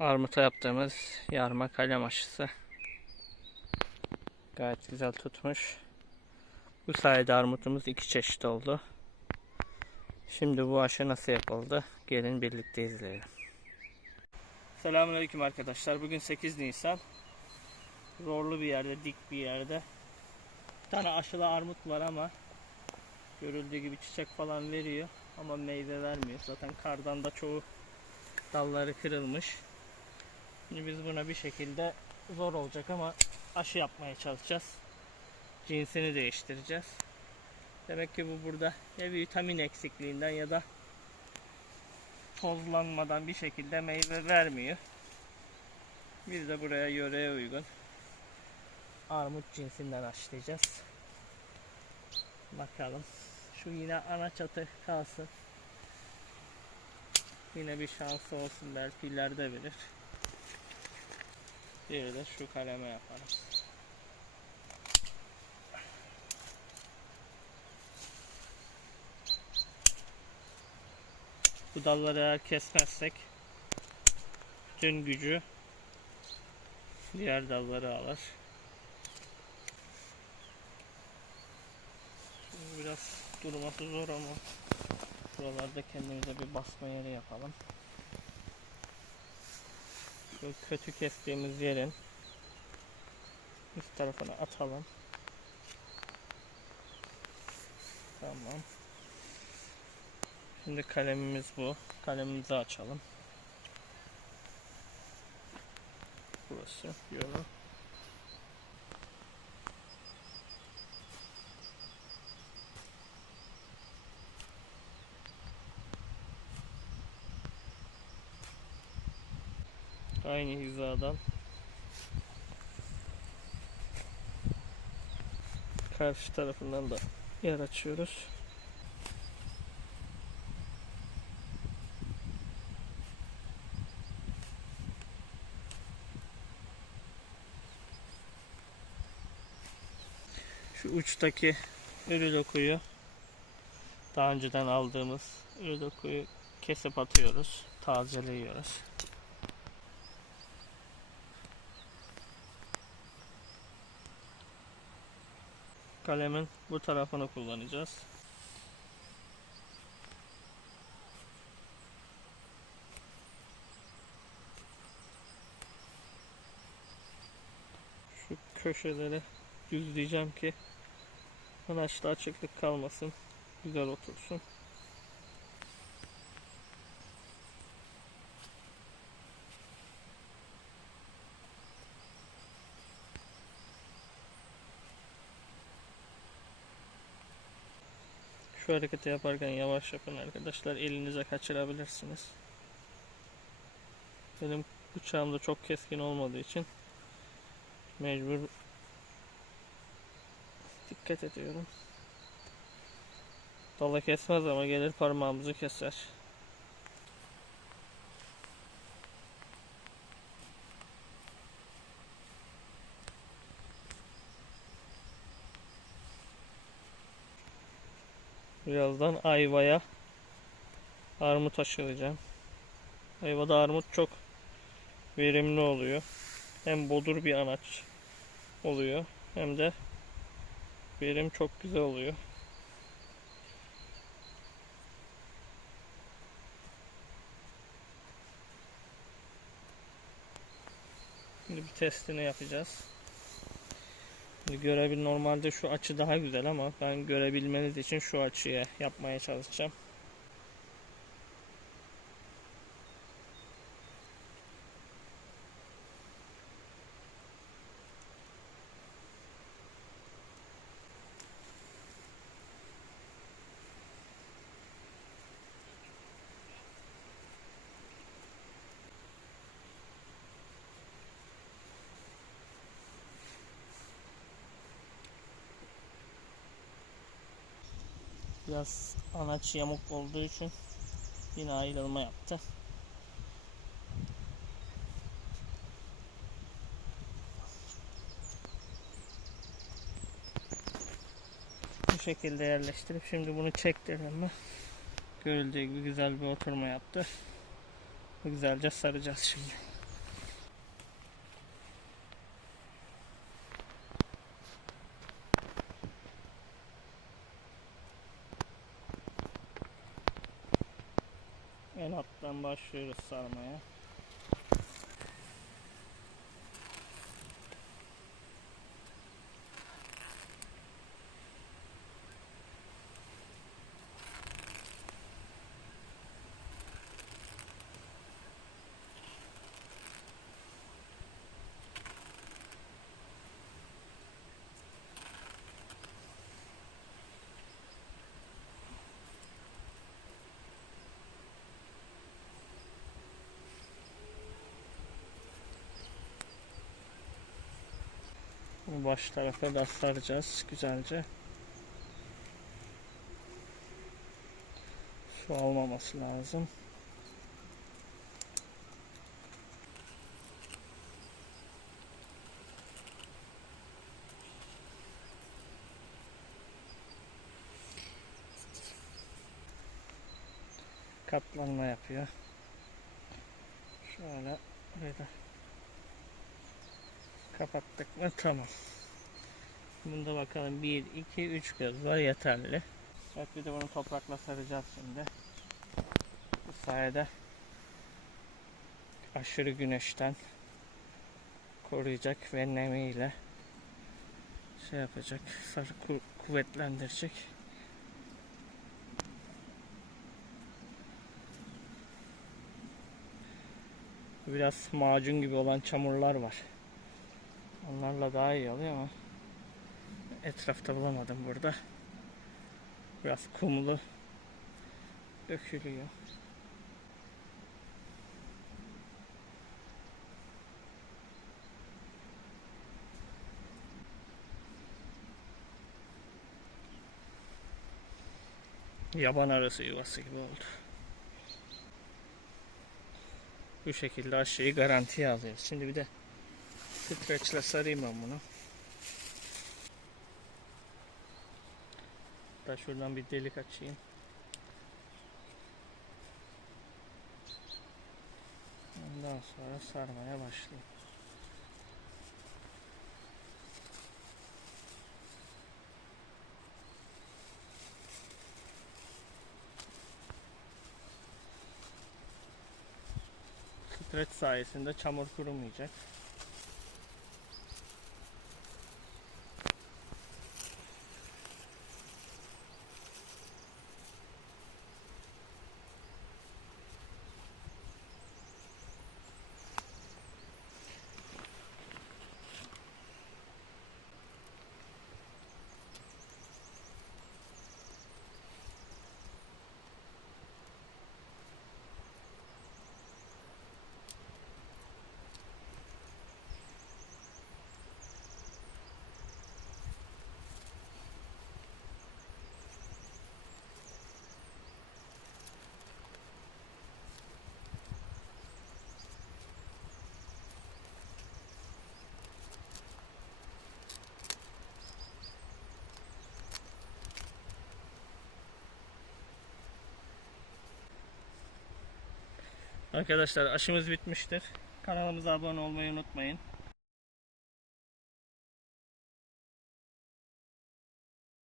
Armuta yaptığımız yarma kalem aşısı. Gayet güzel tutmuş. Bu sayede armutumuz iki çeşit oldu. Şimdi bu aşı nasıl yapıldı? Gelin birlikte izleyelim. Selamünaleyküm arkadaşlar. Bugün 8 Nisan. Zorlu bir yerde, dik bir yerde. Bir tane aşılı armut var ama görüldüğü gibi çiçek falan veriyor ama meyve vermiyor. Zaten kardan da çoğu dalları kırılmış. Şimdi biz buna bir şekilde zor olacak ama aşı yapmaya çalışacağız. Cinsini değiştireceğiz. Demek ki bu burada ya vitamin eksikliğinden ya da tozlanmadan bir şekilde meyve vermiyor. Biz de buraya yöreye uygun armut cinsinden aşılayacağız. Bakalım. Şu yine ana çatı kalsın. Yine bir şansı olsun belki ileride verir. Diğeri de şu kaleme yapalım. Bu dalları eğer kesmezsek bütün gücü diğer dalları alır. Biraz durması zor ama buralarda kendimize bir basma yeri yapalım. Şu kötü kestiğimiz yerin üst tarafına atalım. Tamam. Şimdi kalemimiz bu. Kalemimizi açalım. Burası. Yok. Aynı hizadan karşı tarafından da yer açıyoruz. Şu uçtaki ürü dokuyu daha önceden aldığımız ürü dokuyu kesip atıyoruz. Tazeliyoruz. Kalemin bu tarafını kullanacağız. Şu köşeleri düzleyeceğim ki anaçta açıklık kalmasın. Güzel otursun. Şu hareketi yaparken yavaş yapın arkadaşlar. Elinize kaçırabilirsiniz. Benim bıçağım da çok keskin olmadığı için mecbur dikkat ediyorum. Dala kesmez ama gelir parmağımızı keser. Birazdan ayvaya armut aşılayacağım. Ayvada armut çok verimli oluyor. Hem bodur bir anaç oluyor hem de verim çok güzel oluyor. Şimdi bir testini yapacağız. Görebil normalde şu açı daha güzel ama ben görebilmeniz için şu açıya yapmaya çalışacağım. Biraz anaç yamuk olduğu için yine ayrılma yaptı. Bu şekilde yerleştirip şimdi bunu çektirdim mi görüldüğü gibi güzel bir oturma yaptı. Güzelce saracağız şimdi. Başlıyoruz sarmaya. Baş tarafa da saracağız güzelce. Su almaması lazım. Katlanma yapıyor. Şöyle böyle kapattık mı tamam. Bunda bakalım 1, 2, 3 göz var yeterli. Evet bir de bunu toprakla saracağız şimdi. Bu sayede aşırı güneşten koruyacak ve nemiyle şey yapacak, sarı ku- kuvvetlendirecek. Biraz macun gibi olan çamurlar var. Onlarla daha iyi oluyor ama etrafta bulamadım burada. Biraz kumlu dökülüyor. Yaban arısı yuvası gibi oldu. Bu şekilde aşıyı garantiye alıyoruz. Şimdi bir de streçle sarayım ben bunu. Da şuradan bir delik açayım. Ondan sonra sarmaya başlayayım. Streç sayesinde çamur kurumayacak. Arkadaşlar aşımız bitmiştir. Kanalımıza abone olmayı unutmayın.